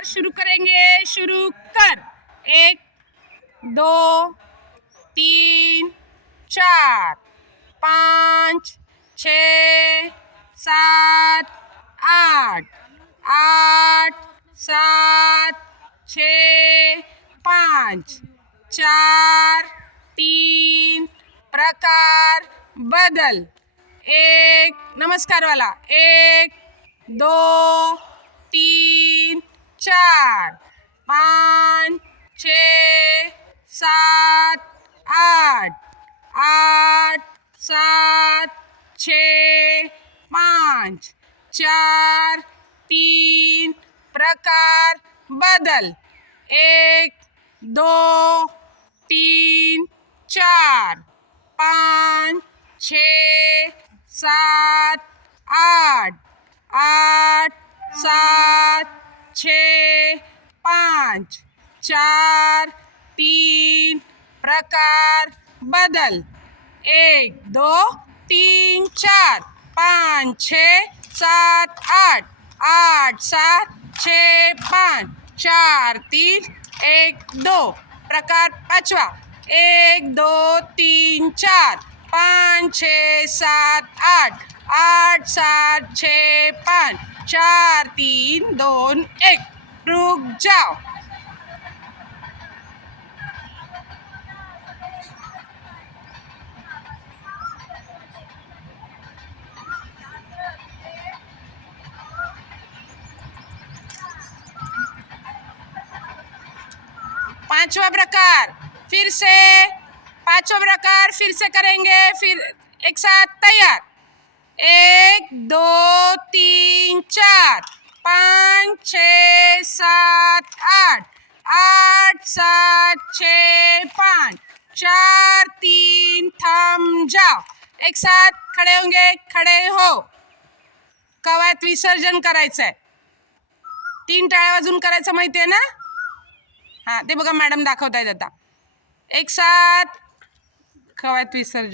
प्रकार शुरू करेंगे। शुरू कर। एक, दो, तीन, चार, पाँच, छ, सात, आठ आठ, सात, छ, पाँच, चार, तीन, प्रकार, बदल। एक, नमस्कार वाला। एक, दो, तीन चार, पाँच, छ, सात, आठ आठ, सात, छ, पाँच, चार, तीन, प्रकार, बदल, एक, दो, तीन, चार, पाँच, छ, सात, आठ आठ, सात छ, पाँच, चार, तीन, प्रकार, बदल। एक, दो, तीन, चार, पाँच, छ, सात, आठ आठ, सात, छ, पाँच, चार, तीन, एक, दो, प्रकार, पाचवा। एक, दो, तीन, चार, पाँच, छ, सात, आठ आठ, सात, छ, पाँच, चार, तीन दोन एक। रुक जाओ। पांचवा प्रकार, फिर से, पांचवा प्रकार, फिर से करेंगे, फिर एक साथ तैयार। एक दो तीन चार पाँच छ सात आठ आठ सात छ पाँच चार तीन थम जाओ. एक साथ खड़े होंगे खड़े हो. कवायत विसर्जन करायचं आहे तीन टाळ्या वाजून करायचं माहिती आहे ना? हां ते बघा मॅडम दाखवतायत आता. एक साथ कवायत विसर्जन.